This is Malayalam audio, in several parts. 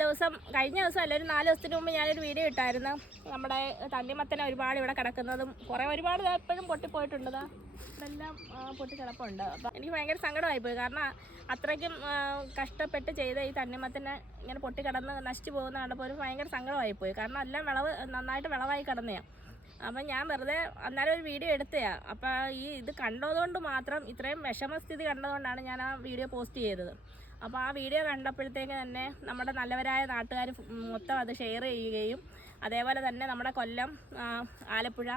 ദിവസം കഴിഞ്ഞ ദിവസം അല്ല ഒരു നാല് ദിവസത്തിന് മുമ്പ് ഞാനൊരു വീഡിയോ ഇട്ടായിരുന്നു. നമ്മുടെ തണ്ണിമത്തന ഒരുപാട് ഇവിടെ കിടക്കുന്നതും കുറേ ഒരുപാട് എപ്പോഴും പൊട്ടിപ്പോയിട്ടുണ്ടതാ. ഇതെല്ലാം പൊട്ടി പൊട്ടിക്കിടപ്പുണ്ട്. അപ്പം എനിക്ക് ഭയങ്കര സങ്കടമായി പോയി കാരണം അത്രയ്ക്കും കഷ്ടപ്പെട്ട് ചെയ്ത ഈ തണ്ണിമത്തനെ ഇങ്ങനെ പൊട്ടിക്കിടന്ന് നശിച്ചു പോകുന്ന കണ്ടപ്പോൾ ഒരു ഭയങ്കര സങ്കടമായി പോയി കാരണം എല്ലാം വിളവ് നന്നായിട്ട് വിളവായി കിടന്നതാണ് അപ്പം ഞാൻ വെറുതെ അന്നേരം ഒരു വീഡിയോ എടുത്തയാ. അപ്പം ഈ ഇത് കണ്ടതുകൊണ്ട് മാത്രം ഇത്രയും വിഷമസ്ഥിതി കണ്ടതുകൊണ്ടാണ് ഞാൻ ആ വീഡിയോ പോസ്റ്റ് ചെയ്തത്. അപ്പോൾ ആ വീഡിയോ കണ്ടപ്പോഴത്തേക്ക് തന്നെ നമ്മുടെ നല്ലവരായ നാട്ടുകാർ മൊത്തം അത് ഷെയർ ചെയ്യുകയും അതേപോലെ തന്നെ നമ്മുടെ കൊല്ലം ആലപ്പുഴ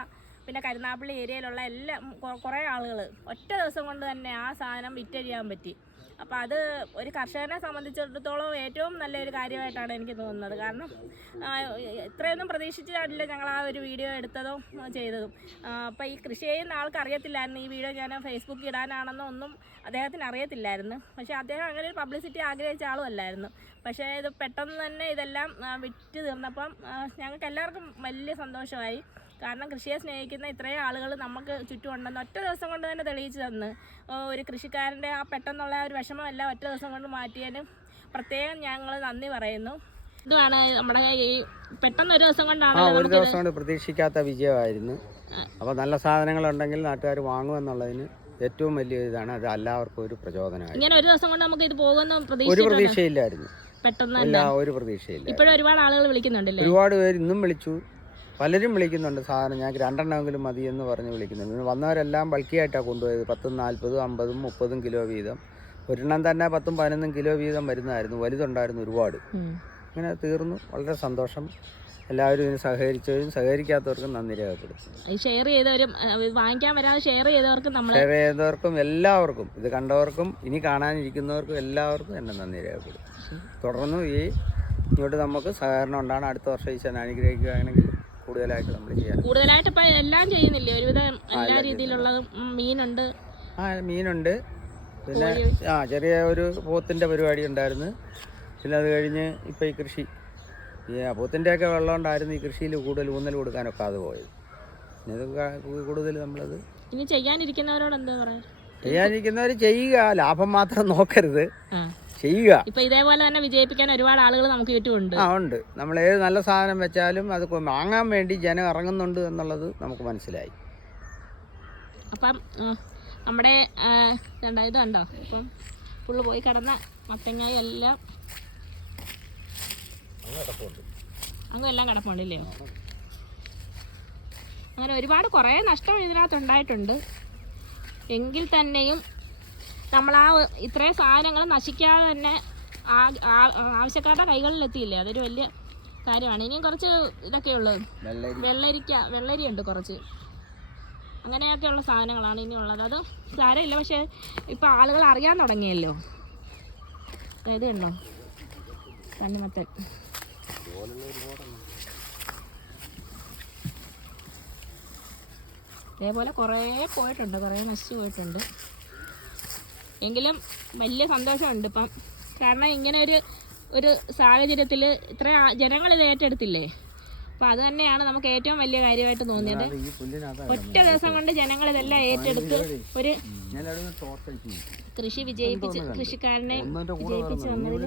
പിന്നെ കരുനാപ്പള്ളി ഏരിയയിലുള്ള എല്ലാ കുറേ ആളുകൾ ഒറ്റ ദിവസം കൊണ്ട് തന്നെ ആ സാധനം വിറ്റഴിയാൻ പറ്റി. അപ്പോൾ അത് ഒരു കർഷകനെ സംബന്ധിച്ചിടത്തോളം ഏറ്റവും നല്ലൊരു കാര്യമായിട്ടാണ് എനിക്ക് തോന്നുന്നത്. കാരണം ഇത്രയൊന്നും പ്രതീക്ഷിച്ചിട്ടില്ല ഞങ്ങൾ ആ ഒരു വീഡിയോ എടുത്തതും ചെയ്തതും. അപ്പോൾ ഈ കൃഷി ചെയ്യുന്ന ആൾക്ക് അറിയത്തില്ലായിരുന്നു. ഈ വീഡിയോ ഞാൻ ഫേസ്ബുക്കിൽ ഇടാനാണെന്നോ ഒന്നും അദ്ദേഹത്തിന് അറിയത്തില്ലായിരുന്നു. പക്ഷേ അദ്ദേഹം അങ്ങനെ ഒരു പബ്ലിസിറ്റി ആഗ്രഹിച്ച ആളും അല്ലായിരുന്നു. പക്ഷേ ഇത് പെട്ടെന്ന് തന്നെ ഇതെല്ലാം വിറ്റ് തീർന്നപ്പം ഞങ്ങൾക്ക് എല്ലാവർക്കും വലിയ സന്തോഷമായി. കാരണം കൃഷിയെ സ്നേഹിക്കുന്ന ഇത്രയും ആളുകൾ നമുക്ക് ചുറ്റും ചുറ്റുമുണ്ടെന്ന് ഒറ്റ ദിവസം കൊണ്ട് തന്നെ തെളിയിച്ചു തന്ന്. ഒരു കൃഷിക്കാരന്റെ ആ പെട്ടെന്നുള്ള ഒരു വിഷമമല്ല ഒറ്റ ദിവസം കൊണ്ട് മാറ്റിയതിന് പ്രത്യേകം ഞങ്ങൾ നന്ദി പറയുന്നു. ഇതുമാണ് നമ്മുടെ ഈ പെട്ടെന്ന് ഒരു ദിവസം കൊണ്ടാണ് ഒരു ദിവസം കൊണ്ട് പ്രതീക്ഷിക്കാത്ത വിജയമായിരുന്നു. അപ്പോൾ നല്ല സാധനങ്ങളുണ്ടെങ്കിൽ നാട്ടുകാർ വാങ്ങുമെന്നുള്ളതിന് ഏറ്റവും വലിയ ഇതാണ്. അത് എല്ലാവർക്കും ഒരു പ്രചോദനമായി. ഇങ്ങനെ ഒരു ദിവസം കൊണ്ട് നമുക്ക് ഇത് പോകുന്ന ഒരു പ്രതീക്ഷയില്ലായിരുന്നു. പെട്ടെന്ന് ഒരു പ്രതീക്ഷയില്ല ഇപ്പോഴും ഒരുപാട് ആളുകൾ വിളിക്കുന്നുണ്ടല്ലോ? ഒരുപാട് പേര് ഇന്നും വിളിച്ചു. പലരും വിളിക്കുന്നുണ്ട് സാധനം ഞങ്ങൾക്ക് രണ്ടെണ്ണമെങ്കിലും മതി എന്ന് പറഞ്ഞ് വിളിക്കുന്നുണ്ട്. പിന്നെ വന്നവരെല്ലാം ബൾക്കിയായിട്ടാണ് കൊണ്ടുപോയത്. പത്തും നാൽപ്പതും അമ്പതും മുപ്പതും കിലോ വീതം. ഒരെണ്ണം തന്നെ പത്തും പതിനൊന്നും കിലോ വീതം വരുന്നതായിരുന്നു. വലുതുണ്ടായിരുന്നു ഒരുപാട്. അങ്ങനെ തീർന്നു. വളരെ സന്തോഷം. എല്ലാവരും ഇതിന് സഹകരിച്ചവരും സഹകരിക്കാത്തവർക്കും നന്ദി രേഖപ്പെടുത്തും ഷെയർ ചെയ്തവരും വാങ്ങിക്കാൻ വരാതെ ഷെയർ ചെയ്തവർക്കും നമ്മൾ ഷെയർ ചെയ്തവർക്കും എല്ലാവർക്കും ഇത് കണ്ടവർക്കും ഇനി കാണാനിരിക്കുന്നവർക്കും എല്ലാവർക്കും എന്നെ നന്ദി രേഖപ്പെടുത്തും തുടർന്നും ഈ ഇങ്ങോട്ട് നമുക്ക് സഹകരണം ഉണ്ടാണ് അടുത്ത വർഷം ഈശ്വരൻ അനുഗ്രഹിക്കുകയാണെങ്കിൽ കൂടുതലായിട്ട് നമ്മൾ ചെയ്യാൻ കൂടുതലായിട്ട് ഇപ്പൊ എല്ലാം ചെയ്യുന്നില്ലേ? ഒരുവിധം എല്ലാ രീതിയിലുള്ള മീനുണ്ട്. ആ മീനുണ്ട്. പിന്നെ ആ ചെറിയ ഒരു പോത്തിന്റെ പരിപാടി ഉണ്ടായിരുന്നു. പിന്നെ അത് കഴിഞ്ഞ് ഇപ്പം ഈ കൃഷി. ഈ പോത്തിന്റെയൊക്കെ വെള്ളം കൊണ്ടായിരുന്നു ഈ കൃഷിയിൽ കൂടുതൽ ഊന്നൽ കൊടുക്കാനൊക്കെ അത് പോയത്. പിന്നെ ഇത് കൂടുതൽ നമ്മളത് ഇനി ചെയ്യാനിരിക്കുന്നവരോട് എന്താ പറയാ? ചെയ്യാനിരിക്കുന്നവർ ചെയ്യുക. ലാഭം മാത്രം നോക്കരുത്. ചെയ്യുക. ഇപ്പൊ ഇതേപോലെ തന്നെ വിജയിപ്പിക്കാൻ ഒരുപാട് ആളുകൾ നമുക്ക് ചുറ്റുമുണ്ട് ആ ഉണ്ട്. നമ്മൾ ഏത് നല്ല സാധനം വെച്ചാലും അത് വാങ്ങാൻ വേണ്ടി ജനം ഇറങ്ങുന്നുണ്ട് എന്നുള്ളത് നമുക്ക് മനസ്സിലായി. അപ്പം നമ്മുടെ ഇത് കണ്ടോ? ഇപ്പം പുള്ളു പോയി കിടന്ന മത്തങ്ങായി എല്ലാം അങ്ങ് എല്ലാം കിടപ്പുണ്ടല്ലേ? അങ്ങനെ ഒരുപാട് കുറേ നഷ്ടം ഇതിനകത്ത് ഉണ്ടായിട്ടുണ്ട്. എങ്കിൽ തന്നെയും നമ്മൾ ആ ഇത്രയും സാധനങ്ങൾ നശിക്കാതെ തന്നെ ആവശ്യക്കാരുടെ കൈകളിൽ എത്തിയില്ലേ അതൊരു വലിയ കാര്യമാണ്. ഇനിയും കുറച്ച് ഇതൊക്കെ ഉള്ളത് വെള്ളരിക്ക വെള്ളരി ഉണ്ട് കുറച്ച്. അങ്ങനെയൊക്കെയുള്ള സാധനങ്ങളാണ് ഇനി ഉള്ളത് അത് സാരമില്ല പക്ഷേ ഇപ്പം ആളുകൾ അറിയാൻ തുടങ്ങിയല്ലോ. ഇത് കണ്ടോ? കണ്ണിമത്തൻ. ഇതേപോലെ കുറേ പോയിട്ടുണ്ട് കുറേ നശിച്ചു പോയിട്ടുണ്ട്. എങ്കിലും വലിയ സന്തോഷമുണ്ട് ഇപ്പം. കാരണം ഇങ്ങനെ ഒരു ഒരു സാഹചര്യത്തിൽ ഇത്ര ജനങ്ങൾ ഇത് ഏറ്റെടുത്തില്ലേ? അപ്പം അത് തന്നെയാണ് നമുക്ക് ഏറ്റവും വലിയ കാര്യമായിട്ട് തോന്നിയത്. ഒറ്റ ദിവസം കൊണ്ട് ജനങ്ങൾ ഇതെല്ലാം ഏറ്റെടുത്ത് ഒരു കൃഷി വിജയിപ്പിച്ച് കൃഷിക്കാരനെ വിജയിപ്പിച്ച് വന്നതിൽ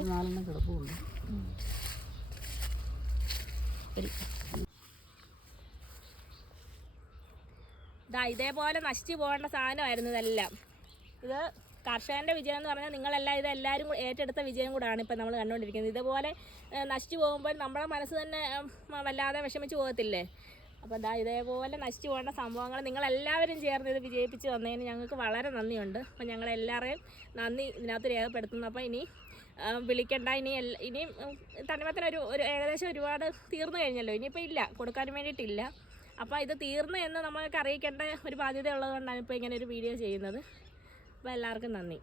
ഇതേപോലെ നശിച്ചു പോകേണ്ട സാധനമായിരുന്നു ഇതെല്ലാം. ഇത് കർഷകന്റെ വിജയം എന്ന് പറഞ്ഞാൽ നിങ്ങളെല്ലാം ഇത് എല്ലാവരും ഏറ്റെടുത്ത വിജയം കൂടാണ് ഇപ്പം നമ്മൾ കണ്ടുകൊണ്ടിരിക്കുന്നത് ഇതുപോലെ നശിച്ചു പോകുമ്പോൾ നമ്മുടെ മനസ്സ് തന്നെ വല്ലാതെ വിഷമിച്ചു പോകത്തില്ലേ? അപ്പോൾ ദാ ഇതേപോലെ നശിച്ചു പോകേണ്ട സംഭവങ്ങൾ നിങ്ങളെല്ലാവരും ചേർന്ന് ഇത് വിജയിപ്പിച്ച് തന്നതിന് ഞങ്ങൾക്ക് വളരെ നന്ദിയുണ്ട്. അപ്പോൾ ഞങ്ങളെല്ലാവരെയും നന്ദി ഇതിനകത്ത് രേഖപ്പെടുത്തുന്നു. അപ്പോൾ ഇനി വിളിക്കണ്ട. ഇനി ഇനിയും ഉം, ഒരു ഒരു ഏകദേശം ഒരുപാട് തീർന്നു കഴിഞ്ഞല്ലോ. ഇനിയിപ്പോൾ ഇല്ല കൊടുക്കാൻ വേണ്ടിയിട്ടില്ല. അപ്പോൾ ഇത് തീർന്നു എന്ന് നമ്മൾക്ക് അറിയിക്കേണ്ട ഒരു ബാധ്യത ഉള്ളതുകൊണ്ടാണ് ഇപ്പോൾ ഇങ്ങനെ ഒരു വീഡിയോ ചെയ്യുന്നത്. അപ്പോൾ എല്ലാവർക്കും നന്ദി.